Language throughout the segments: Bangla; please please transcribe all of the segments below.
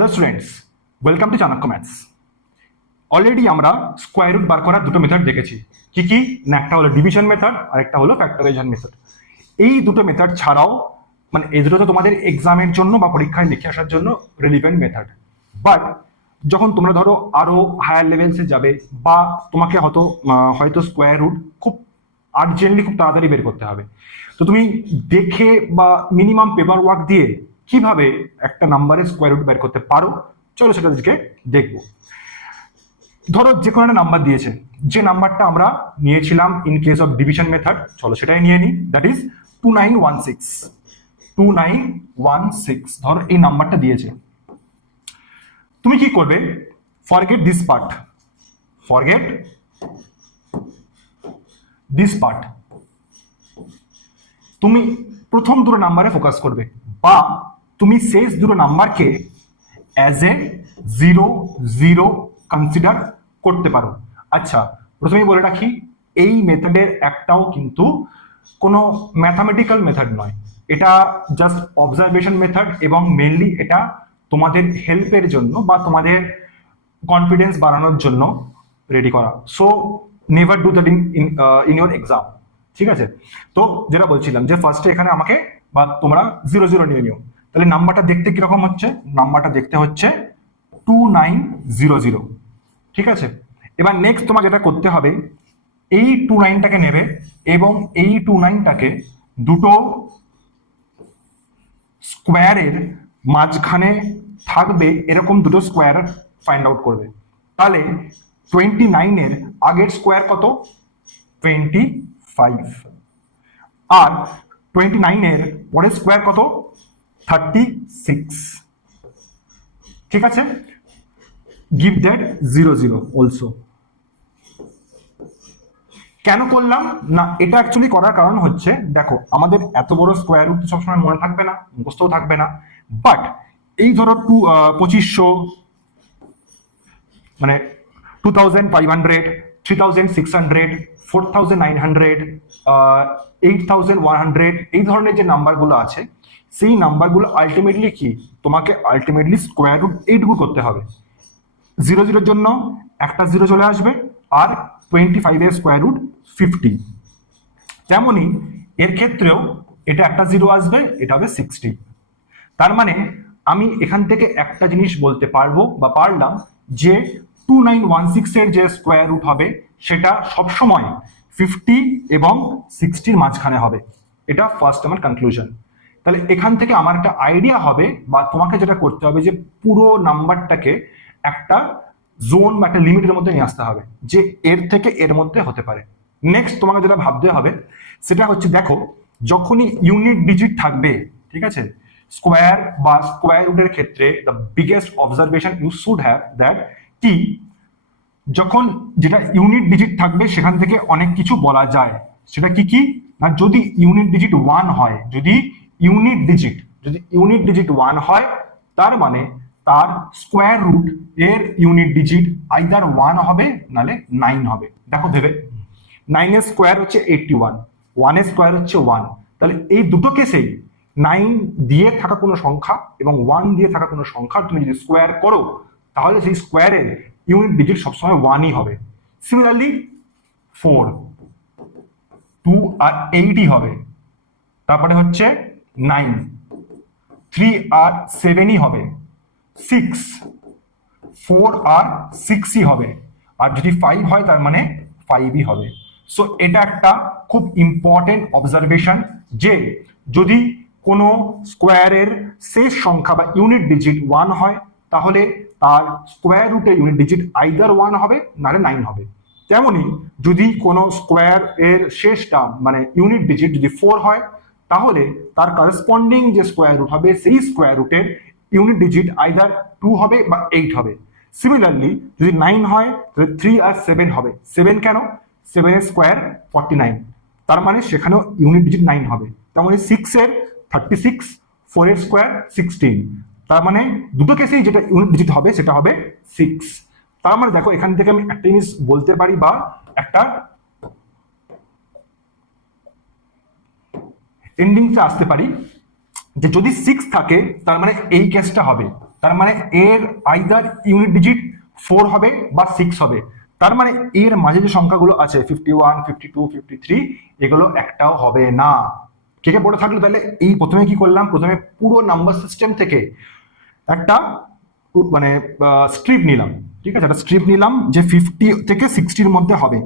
Hello students, welcome to Chanakya maths. Already আমরা স্কোয়ার রুট বার করার দুটো মেথড দেখেছি। কি কি না, একটা হলো ডিভিশন মেথড আর একটা হলো ফ্যাক্টরাইজেশন মেথড। এই দুটো মেথড ছাড়াও মানে এই দুটো তো তোমাদের এক্সামের জন্য বা পরীক্ষায় লিখে আসার জন্য রিলিভেন্ট মেথড। বাট যখন তোমরা ধরো আরো হায়ার লেভেলসে যাবে বা তোমাকে হয়তো স্কোয়ার রুট খুব আর্জেন্টলি খুব তাড়াতাড়ি বের করতে হবে, তো তুমি দেখে বা মিনিমাম পেপার ওয়ার্ক দিয়ে কিভাবে একটা নাম্বারের স্কোয়ার রুট বের করতে পারো, চলো সেটা আজকে দেখবো। ধরো যে কোনো একটা নাম্বার দিয়েছে, যে নাম্বারটা আমরা নিয়েছিলাম in case of division method, চলো সেটাই নিয়ে নিই। That is 2916। ধরো এই নাম্বারটা দিয়েছে। তুমি কি করবে? Forget this part. তুমি প্রথম দুটো নাম্বারে ফোকাস করবে, বা তুমি শেষ দুটো নাম্বারকে অ্যাজ এ 0 0 কনসিডার করতে পারো। আচ্ছা, প্রথমেই বলে রাখি, এই মেথডের একটাও কিন্তু কোনো ম্যাথামেটিক্যাল মেথড নয়, এটা জাস্ট অবজারভেশন মেথড, এবং মেনলি এটা তোমাদের হেল্পের জন্য বা তোমাদের কনফিডেন্স বাড়ানোর জন্য রেডি করা। So never do that in your exam, ঠিক আছে? তো যেটা বলছিলাম যে ফার্স্টে এখানে আমাকে বা তোমরা 0 0 নিয়ে নিও। তাহলে নাম্বারটা দেখতে কিরকম হচ্ছে? নাম্বারটা দেখতে হচ্ছে 2900, ঠিক আছে? এবার নেক্সট তোমার যেটা করতে হবে, এই 29টাকে নেবে এবং এই 29টাকে দুটো স্কোয়ারের মাঝখানে থাকবে এরকম দুটো স্কোয়ার ফাইন্ড আউট করবে। তাহলে 29-এর আগের স্কোয়ার কত? 25। আর 29-এর পরের স্কোয়ার কত? 36, ঠিক আছে? Give that 0 0 also. কেন করলাম না, এটা অ্যাকচুয়ালি করার কারণ হচ্ছে, দেখো আমাদের এত বড় স্কোয়ার রুট সবসময় মনে থাকবে না, মুখস্থও থাকবে না। বাট এই ধরো 2500 মানে 2500, 3600, 4900, 8100, এই ধরনের যে নাম্বারগুলো আছে, সেই নাম্বারগুলো আলটিমেটলি কি, তোমাকে আলটিমেটলি স্কোয়ার রুট এইটুকু করতে হবে। 0 0-এর জন্য একটা 0 চলে আসবে, আর 25-এর স্কোয়ার রুট 50। তেমনি এর ক্ষেত্রেও এটা একটা 0 আসবে, এটা হবে 60। তার মানে আমি এখান থেকে একটা জিনিস বলতে পারবো বা পারলাম যে 2916-এর যে স্কোয়ার রুট হবে সেটা সবসময় 50 এবং 60-র মাঝখানে হবে। এটা ফার্স্ট আমার কনক্লুশন। তাহলে এখান থেকে আমার একটা আইডিয়া হবে, বা তোমাকে যেটা করতে হবে যে পুরো নাম্বারটাকে একটা জোন বা একটা লিমিটের মধ্যে নিয়ে আসতে হবে, যে এর থেকে এর মধ্যে হতে পারে। নেক্সট তোমাকে যেটা ভাবতে হবে সেটা হচ্ছে, দেখো যখনই ইউনিট ডিজিট থাকবে, ঠিক আছে, স্কোয়ার বা স্কোয়ার রুটের ক্ষেত্রে the biggest observation you should have that কি, যখন যেটা ইউনিট ডিজিট থাকবে সেখান থেকে অনেক কিছু বলা যায়। সেটা কি কি না, যদি ইউনিট ডিজিট 1 হয়, যদি ইউনিট ডিজিট 1 হয়, তার মানে তার স্কোয়ার রুট এর ইউনিট ডিজিট আইদার 1 হবে নালে 9 হবে। দেখো ভেবে, 9-এর স্কোয়ার হচ্ছে 81, 1-এর স্কোয়ার হচ্ছে 1। তাহলে এই দুটো কেসেই 9 দিয়ে থাকা কোনো সংখ্যা এবং 1 দিয়ে থাকা কোনো সংখ্যা তুমি যদি স্কোয়ার করো, তাহলে সেই স্কোয়ারের ইউনিট ডিজিট সবসময় 1ই হবে। সিমিলারলি 4, 2 আর 8ই হবে। তারপরে হচ্ছে 9, 3 আর 7ই হবে। 6, 4 আর 6ই হবে। আর যদি 5 হয় তার মানে 5ই হবে। সো এটা একটা খুব ইম্পর্টেন্ট অবজারভেশন, যে যদি কোনো স্কোয়ারের শেষ সংখ্যা বা ইউনিট ডিজিট 1 হয়, তাহলে তার স্কোয়ার রুটের ইউনিট ডিজিট আইদার 1 হবে নাহলে 9 হবে। তেমনি যদি কোনো স্কোয়ার এর শেষটা মানে ইউনিট ডিজিট যদি 4 হয়, তাহলে তার করসপন্ডিং যে স্কোয়ার রুট হবে সেই স্কোয়ার রুটের ইউনিট ডিজিট আইদার 2 হবে বা 8 হবে। সিমিলারলি যদি 9 হয় তাহলে 3 আর 7 হবে। 7 কেন? 7-এর স্কোয়ার 49, তার মানে সেখানেও ইউনিট ডিজিট 9 হবে। তেমনি 6-এর 36, 4-এর স্কোয়ার 16, তার মানে দুটো কেসেই যেটা ইউনিট ডিজিট হবে সেটা হবে 6। তার মানে দেখো এখান থেকে আমি একটা জিনিস বলতে পারি বা একটা এন্ডিংসে আসতে পারি, যে যদি 6 থাকে তার মানে এই কেসটা হবে, তার মানে এর আইদার ইউনিট ডিজিট 4 হবে বা 6 হবে। তার মানে এর মাঝে যে সংখ্যাগুলো আছে 51, 52, 53 এগুলো একটাও হবে না। কে কে পড়ে থাকলো তাহলে? এই প্রথমে কি করলাম, প্রথমে পুরো নাম্বার সিস্টেম থেকে একটা মানে স্ট্রিপ নিলাম, ঠিক আছে, একটা স্ট্রিপ নিলাম যে 50 থেকে 60-র মধ্যে হবে।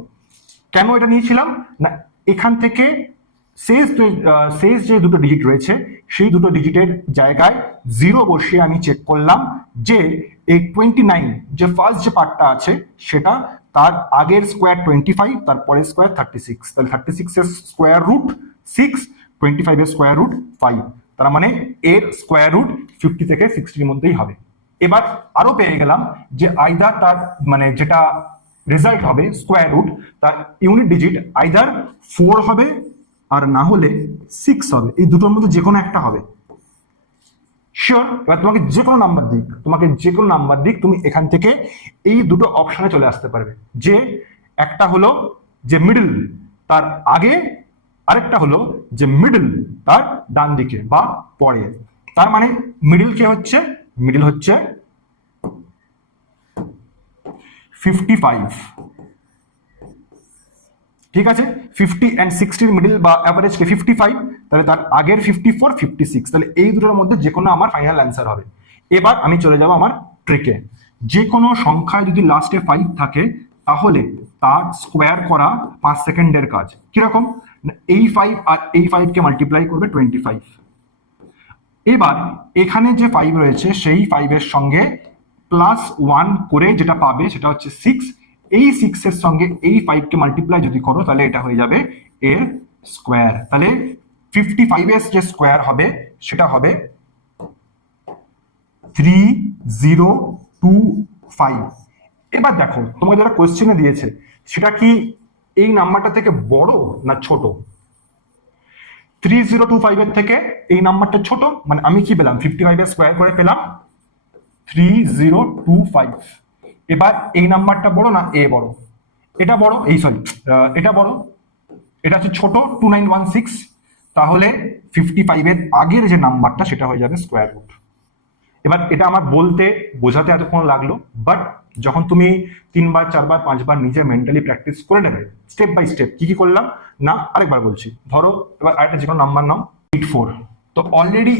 কেন এটা নিয়েছিলাম না, এখান থেকে শেষ যে দুটো ডিজিট রয়েছে সেই দুটো ডিজিটের জায়গায় 0 বসিয়ে আমি চেক করলাম যে এই 29 যে ফার্স্ট যে পার্টটা আছে সেটা তার আগের স্কোয়ার 25, তারপরের স্কোয়ার 36, তাহলে 36 এর স্কোয়ার রুট 6, 25 এর স্কোয়ার রুট 5, তার মানে এর স্কোয়ার রুট 50 থেকে 60-র মধ্যেই হবে। এবার আরো পেয়ে গেলাম যে আইদার তার মানে যেটা রেজাল্ট হবে স্কোয়ার রুট তার ইউনিট ডিজিট আইদার 4 হবে আর না হলে 6 হবে, এই দুটোর মধ্যে যে কোনো একটা হবে। শিওর? এবার তোমাকে যে কোনো নাম্বার দিক তুমি এখান থেকে এই দুটো অপশনে চলে আসতে পারবে, যে একটা হলো যে মিডল তার আগে, আরেকটা হলো যে মিডল তার ডান দিকে বা পরে। তার মানে মিডল কে হচ্ছে, মিডল হচ্ছে 55, ঠিক আছে, 50 and 60-র মিডল বা অ্যাভারেজ কে 55, তাহলে তার আগের 54, 56, তাহলে এই দুটোর মধ্যে যে কোনো আমার ফাইনাল অ্যান্সার হবে। এবার আমি চলে যাব আমার ট্রিকে। যে কোনো সংখ্যায় যদি লাস্টে 5 থাকে তাহলে তার স্কোয়ার করা 5 সেকেন্ডের কাজ। কিরকম? এই 5 আর এই 5 কে মাল্টিপ্লাই করবে 25। এবার এখানে যে 5 রয়েছে সেই 5 এর সঙ্গে +1 করে যেটা পাবে সেটা হচ্ছে 6, এই 6 এর সঙ্গে এই 5 কে মাল্টিপ্লাই যদি করো তাহলে এটা হয়ে যাবে এর স্কোয়ার। তাহলে 55 এর যে স্কোয়ার হবে সেটা হবে 3025। এবার দেখো তোমাকে যারা কোশ্চেনে দিয়েছে সেটা কি এই নাম্বারটা থেকে বড় না ছোট? 3025 এর থেকে এই নাম্বারটা ছোট, মানে আমি কি পেলাম 55 এর স্কোয়ার করে পেলাম 3025। এবার এই নাম্বারটা বড় না এ বড়? এটা বড়, এই সরি এটা বড়, এটা হচ্ছে ছোট 2916, তাহলে 55 এর আগের যে নাম্বারটা সেটা হয়ে যাবে স্কোয়ার রুট। এবার এটা আমার বলতে বোঝাতে এতক্ষণ লাগলো, বাট যখন তুমি 3 বার 4 বার 5 বার নিজে মেন্টালি প্র্যাকটিস করে নেবে স্টেপ বাই স্টেপ কি কি করলাম না, আরেকবার বলছি। ধরো এবার আরেকটা যে কোনো নাম্বার নাও 84, তো অলরেডি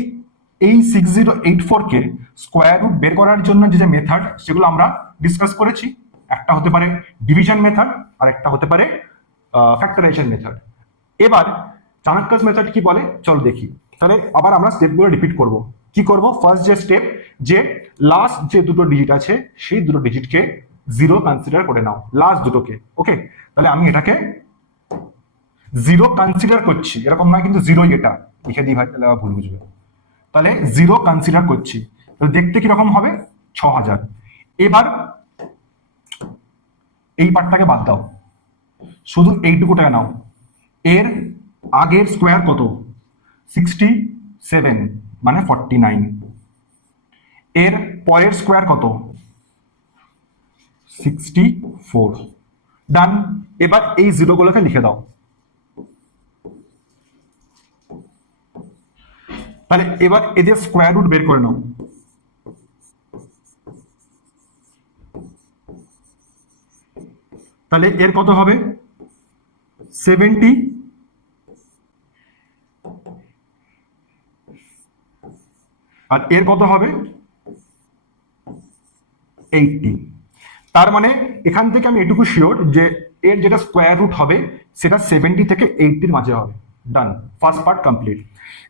এই 6084 কে স্কোয়ার রুট বের করার জন্য যে মেথড সেগুলো আমরা ডিসকাস করেছি। একটা হতে পারে ডিভিশন মেথড আর একটা হতে পারে ফ্যাক্টরাইজেশন মেথড। এবার চাণক্যস মেথড কি বলে চলো দেখি। তাহলে আবার আমরা স্টেপগুলো রিপিট করব। কি করব? ফার্স্ট যে স্টেপ, যে লাস্ট যে দুটো ডিজিট আছে সেই দুটো ডিজিটকে 0 কনসিডার করে নাও, লাস্ট দুটোকে। ওকে, তাহলে আমি এটাকে 0 কনসিডার করছি, এরকম নয় কিন্তু 0ই এটা লিখে দিই ভাই, তাহলে ভুল বুঝবে। তাহলে 0 কনসিডার করছি, তাহলে দেখতে কিরকম হবে 6000। এবার এই পার্টটাকে বাদ দাও, শুধু এইটুকুটা নাও। এর আগের স্কোয়ার কত? 67 মানে 49। এর পরের স্কোয়ার কত? 64। ডান। এবার এই জিরোগুলোকে লিখে দাও। তাহলে এবার এদের স্কোয়ার রুট বের করে নাও। তাহলে এর কত হবে? 70। আর এর কত হবে? 80। তার মানে এখান থেকে আমি এটুকু শিওর যে এর যেটা স্কোয়ার রুট হবে সেটা 70 থেকে 80-র মাঝে হবে। ডান, ফার্স্ট পার্ট কমপ্লিট।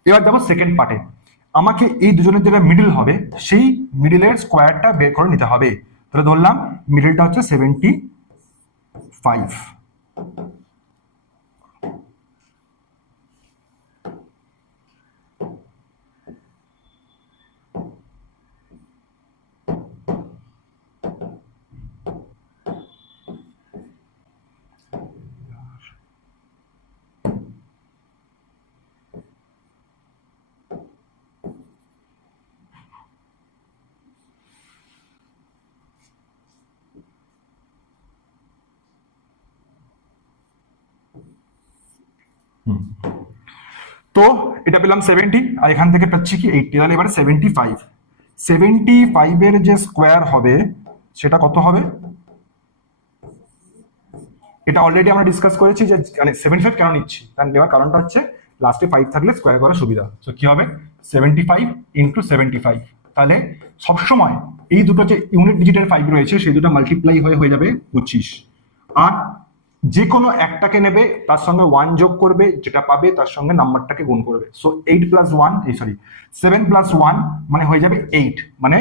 এবার দেখো সেকেন্ড পার্টে আমাকে এই দুজনের যেটা মিডল হবে সেই মিডলের স্কোয়ারটা বের করে নিতে হবে। তাহলে ধরলাম মিডলটা হচ্ছে 75। তো এটা পেলাম 70 আর এখান থেকে পাচ্ছি কি 80, তাহলে এবারে 75। 75 এর যে স্কোয়ার হবে সেটা কত হবে? এটা অলরেডি আমরা ডিসকাস করেছি যে মানে 75 কেন নিচ্ছি, তার নেওয়ার কারণটা হচ্ছে লাস্টে 5 থাকলে স্কোয়ার করা সুবিধা। তো কি হবে 75 ইন্টু 75, তাহলে সবসময় এই দুটো যে ইউনিট ডিজিটের 5 রয়েছে সেই দুটো মাল্টিপ্লাই হয়ে যাবে 25। আর যে কোনো একটাকে নেবে, তার সঙ্গে 1 যোগ করবে, যেটা পাবে তার সঙ্গে নাম্বারটাকে গুণ করবে। সো 8 প্লাস 1 7 প্লাস 1 মানে হয়ে যাবে 8, মানে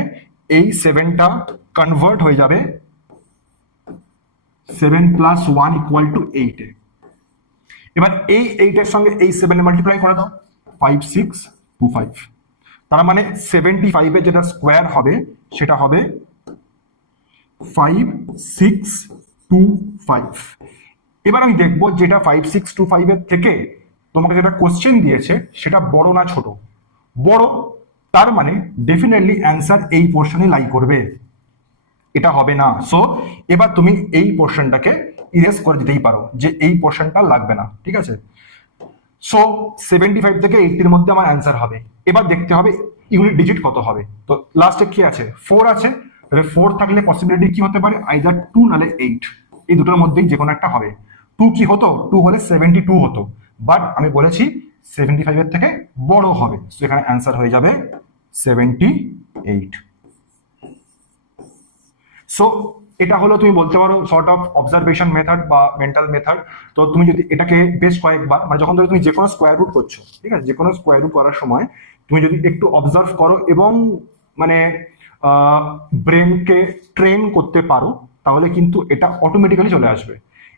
এই 7টা কনভার্ট হয়ে যাবে 7 প্লাস 1 ইকুয়াল টু 8 এ। এবার এই 8 এর সঙ্গে এই 7 এ মাল্টিপ্লাই করে দাও, 5 6 2 5, তার মানে 75 এর যেটা স্কোয়ার হবে সেটা হবে 5 6 2 5। এবার আমি দেখবো যেটা 5 6 2 5 এর থেকে তোমাকে যেটা কোশ্চেন দিয়েছে সেটা বড় না ছোট। বড়, তার মানে ডেফিনেটলি অ্যান্সার এই পোর্শনে লাই করবে, এটা হবে না। সো এবার তুমি এই পোর্শনটাকে ইরেজ করে দিতেই পারো যে এই পোর্শনটা লাগবে না, ঠিক আছে। সো 75 থেকে 80 এর মধ্যে আমার অ্যান্সার হবে। এবার দেখতে হবে ইউনিট ডিজিট কত হবে। তো লাস্টে কি আছে? 4 আছে, তাহলে 4 থাকলে পসিবিলিটি কি হতে পারে? আইদার 2 নালে 8, এই দুটোর মধ্যেই যে কোনো একটা হবে। 2 কি হতো? 2 হলে 72 হতো, বাট আমি বলেছি 75 এর থেকে বড় হবে, সো এখানে অ্যান্সার হয়ে যাবে 78। সো এটা হলো তুমি বলতে পারো সর্ট অফ অবজারভেশন মেথড বা মেন্টাল মেথড। তো তুমি যদি এটাকে বেশ কয়েকবার, মানে যখন তুমি যে কোনো স্কোয়ার রুট করছো, ঠিক আছে, যে কোনো স্কোয়ার রুট করার সময় তুমি যদি একটু অবজার্ভ করো এবং মানে ব্রেনকে ট্রেন করতে পারো, তাহলে কিন্তু এটা অটোমেটিক্যালি চলে আসবে।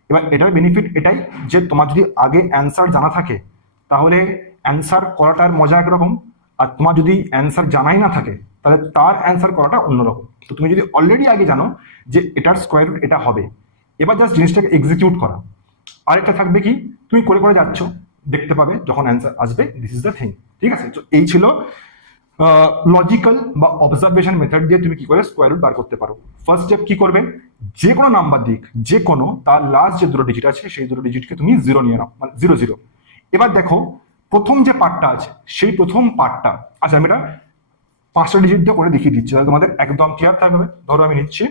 এবার এটার বেনিফিট এটাই যে তোমার যদি আগে অ্যান্সার জানা থাকে তাহলে অ্যান্সার করাটার মজা একরকম, আর তোমার যদি অ্যান্সার জানাই না থাকে তাহলে তার অ্যান্সার করাটা অন্যরকম। তো তুমি যদি অলরেডি আগে জানো যে এটার স্কোয়ার রুট এটা হবে, এবার জাস্ট জিনিসটাকে এক্সিকিউট করা। আরেকটা থাকবে কি, তুমি করে করে যাচ্ছ, দেখতে পাবে যখন অ্যান্সার আসবে দিস ইজ দ্য থিং, ঠিক আছে। তো এই ছিল লজিক্যাল বা অবজারভেশন মেথড দিয়ে তুমি কি করে স্কোয়ার রুট বার করতে পারো। ফার্স্ট স্টেপ কি করবে, যে কোনো নাম্বার দিক, যে কোনো তার লাস্ট যে দুটো ডিজিট আছে সেই দুটো ডিজিটকে তুমি 0 নিয়ে নাও, মানে 0 0। এবার দেখো প্রথম যে পার্টটা আছে সেই প্রথম পার্টটা, আচ্ছা আমি এটা 5টা ডিজিট দিয়ে করে দেখিয়ে দিচ্ছি তাহলে তোমাদের একদম ক্লিয়ার থাকবে। ধরো আমি নিচ্ছি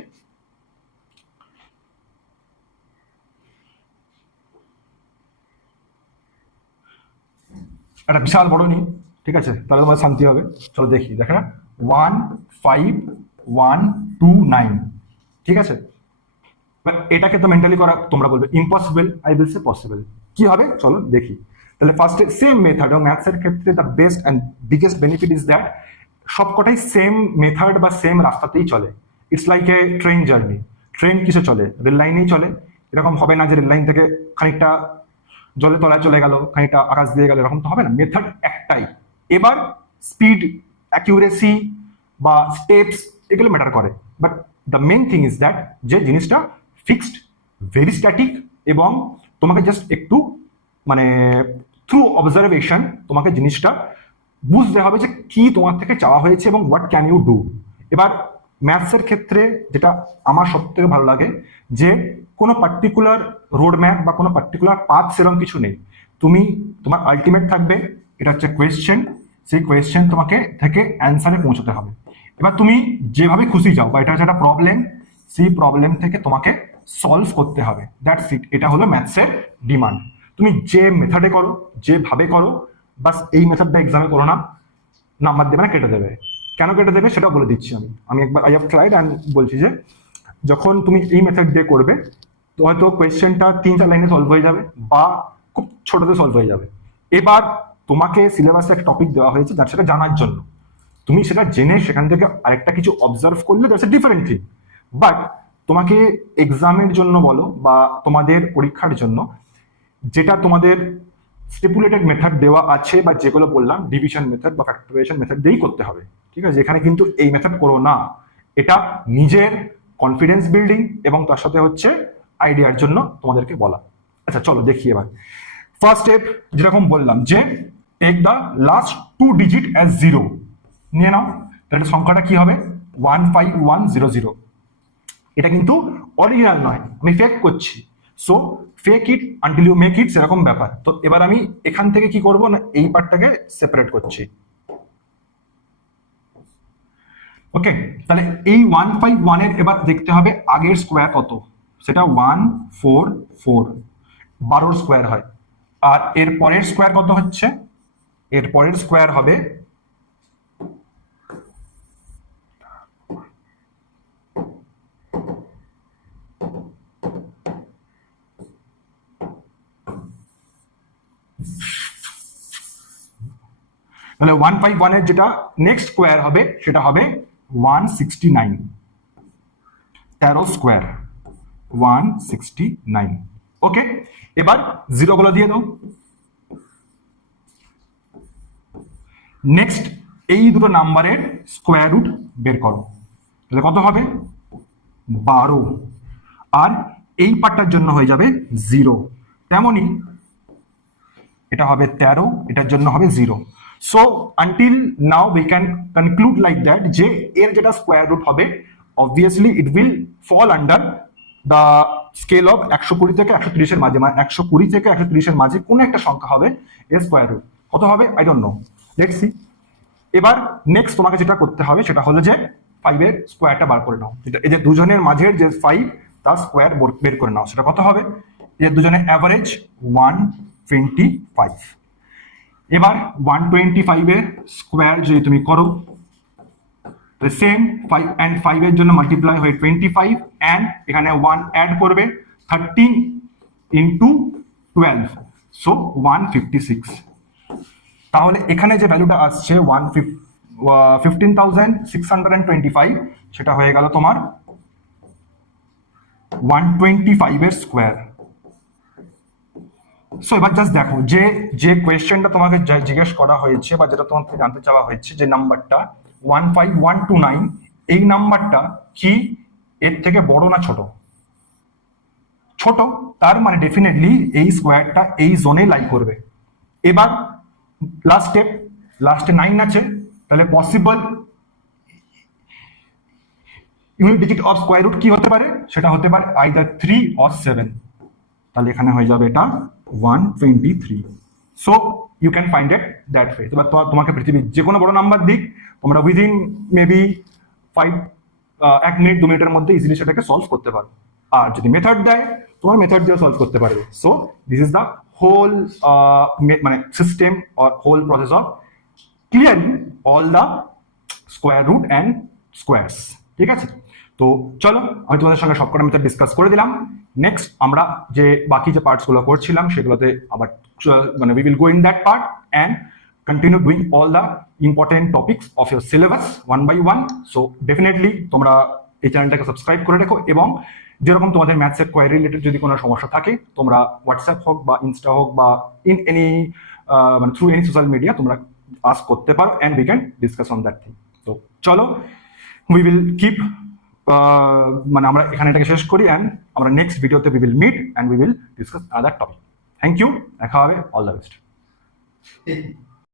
একটা বিশাল বড় নিই, ঠিক আছে, তাহলে তোমার শান্তি হবে। চলো দেখি, দেখে 1 5 1 2 9, ঠিক আছে। এটাকে তো মেন্টালি করা তোমরা বলবে impossible, I will say possible. কি হবে চলো দেখি। তাহলে ফার্স্টে সেম মেথড, এবং ম্যাথসের ক্ষেত্রে the best and biggest benefit is that সবকটাই সেম মেথড বা সেম রাস্তাতেই চলে। It's like a train journey. Train কিসে চলে? রেল লাইনেই চলে। এরকম হবে না যে রেল লাইন থেকে খানিকটা জলের তলায় চলে গেল, খানিকটা আকাশ দিয়ে গেল, এরকম তো হবে না, মেথড একটাই। এবার স্পিড, অ্যাকিউরেসি বা স্টেপস এগুলো ম্যাটার করে, but the main thing is that যে জিনিসটা ফিক্সড, ভেরি স্ট্যাটিক, এবং তোমাকে জাস্ট একটু মানে থ্রু অবজারভেশন তোমাকে জিনিসটা বুঝতে হবে যে কি তোমার থেকে চাওয়া হয়েছে এবং হোয়াট ক্যান ইউ ডু। এবার ম্যাথসের ক্ষেত্রে যেটা আমার সব থেকে ভালো লাগে যে কোনো পার্টিকুলার রোড ম্যাপ বা কোনো পার্টিকুলার পাথ সেরকম কিছু নেই। তুমি তোমার আলটিমেট থাকবে, এটা হচ্ছে কোয়েশ্চেন, সেই কোয়েশ্চেন তোমাকে থেকে অ্যান্সারে পৌঁছতে হবে। এবার তুমি যেভাবে খুশি যাও, বা এটা হচ্ছে একটা প্রবলেম, সেই প্রবলেম থেকে তোমাকে সলভ করতে হবে, দ্যাটস ইট। এটা হলো ম্যাথসের ডিমান্ড। তুমি যে মেথডে করো, যেভাবে করো, বাস এই মেথডটা এক্সামে করো না, নাম্বার দেবে না, কেটে দেবে। কেন কেটে দেবে সেটা বলে দিচ্ছি আমি একবার আই হ্যাভ ট্রাইড অ্যান্ড বলছি যে যখন তুমি এই মেথড দিয়ে করবে তো হয়তো কোয়েশ্চেনটা 3-4 লাইনে সলভ হয়ে যাবে বা খুব ছোটতে সলভ হয়ে যাবে। এবার তোমাকে সিলেবাসে একটা টপিক দেওয়া হয়েছে যার সেটা জানার জন্য, তুমি সেটা জেনে সেখান থেকে আরেকটা কিছু অবজার্ভ করলে that's a different thing. But তোমাকে এক্সামের জন্য বলো বা তোমাদের পরীক্ষার জন্য যেটা তোমাদের স্টিপুলেটেড মেথড দেওয়া আছে বা যেগুলো বললাম ডিভিশন মেথড বা ফ্যাক্টরাইজেশন মেথড দিয়েই করতে হবে, ঠিক আছে। এখানে কিন্তু এই মেথড করো না, এটা নিজের কনফিডেন্স বিল্ডিং এবং তার সাথে হচ্ছে আইডিয়ার জন্য তোমাদেরকে বলা। আচ্ছা চলো দেখি এবার ফার্স্ট স্টেপ, যেরকম বললাম যে take the last 2 digit as 0 নিয়ে নাও, তাহলে সংখ্যাটা কি হবে 15100। এটা কিন্তু অরিজিনাল নয়, আমি ফেক করছি, so fake it until you make it, সেরকম ব্যাপার। তো এবার আমি এখান থেকে কি করব না, এই পার্টটাকে সেপারেট করছি। ওকে, তাহলে এই 151 এর এবার দেখতে হবে আগের স্কোয়ার কত, সেটা 144, 12 স্কোয়ার হয়। আর এর পরের স্কোয়ার কত হচ্ছে, এর পরের স্কোয়ার হবে তাহলে 151 এর যেটা নেক্সট স্কোয়ার হবে সেটা হবে 169, 13 স্কোয়ার 169। ওকে, এবার জিরো গুলো দিয়ে দাও। নেক্সট এই দুটো নাম্বারের স্কোয়ার রুট বের করো, তাহলে কত হবে 12, আর এই পার্টটার জন্য হয়ে যাবে 0, তেমনি এটা হবে 13, এটার জন্য হবে 0। So until now we can conclude like that যে এর যেটা স্কোয়ার রুট হবে obviously it will fall under the scale of 120 থেকে 130 এর মাঝে, মানে 120 থেকে 130 এর মাঝে কোনো একটা সংখ্যা হবে এর স্কোয়ার রুট। কত হবে I don't know, let's see. এবার নেক্সট তোমাকে যেটা করতে হবে সেটা হলো যে 5 এর স্কোয়ারটা বার করে নাও, যেটা এই যে দুজনের মাঝের যে 5 তার স্কোয়ার বের করে নাও, সেটা কত হবে, এই দুজনের অ্যাভারেজ 125। এবার 125 এর স্কোয়ার যদি তুমি করো সেম 5 and 5 এর জন্য মাল্টিপ্লাই হয়ে 25 and এখানে 1 অ্যাড করবে 13 into 12, সো 156। তাহলে এখানে যে ভ্যালুটা আসছে 15,625 সেটা হয়ে গেল তোমার 125 এর স্কোয়ার। সো এবার জাস্ট দেখো যে যে কোয়েশ্চেনটা তোমাকে জিজ্ঞেস করা হয়েছে বা যেটা তোমাকে জানতে চাওয়া হয়েছে যে নাম্বারটা 15129, এই নাম্বারটা কি এর থেকে বড় না ছোট? ছোট, তার মানে ডেফিনেটলি এই স্কোয়ারটা এই জোনে লাই করবে। এবার লাস্ট স্টেপ, লাস্টে 9 আছে, তাহলে possible unit digit of square root কি হতে পারে, সেটা হতে পারে আইদার 3 or 7, তাহলে এখানে হয়ে যাবে এটা 123। So you can find it that way. এবার তোমাকে পৃথিবীর যে কোনো বড় নাম্বার দিক তোমরা উইদিন মেবি 1 মিনিট 2 মিনিটের মধ্যে ইজিলি সেটাকে সলভ করতে পারো। আর যদি মেথড দেয় তোমার মেথড দিয়ে সলভ করতে পারবে। So this is the whole মানে system or whole process of clearing all the square root and squares. ঠিক আছে, তো চলো আমি তোমাদের সঙ্গে সবকটা মেথড ডিসকাস করে দিলাম। নেক্সট আমরা যে বাকি যে পার্টসগুলো করছিলাম সেগুলোতে আবার মানে we will go in that part and continue doing all the important topics of your syllabus 1 by 1। So definitely তোমরা এই চ্যানেলটাকে সাবস্ক্রাইব করে রেখো, এবং যেরকম তোমাদের ম্যাথসের কোয়ারি রিলেটেড যদি কোনো সমস্যা থাকে তোমরা হোয়াটসঅ্যাপ হোক বা ইনস্টা হোক বা ইন এনি মানে থ্রু এনি সোশ্যাল মিডিয়া তোমরা আস্ক করতে পারো and we can discuss on that thing. তো চলো উই উইল কিপ মানে আমরা এখানে এটাকে শেষ করি, অ্যান্ড আমরা নেক্সট ভিডিওতে we will meet and we will discuss other topic. Thank you, দেখা হবে, অল দ্য বেস্ট।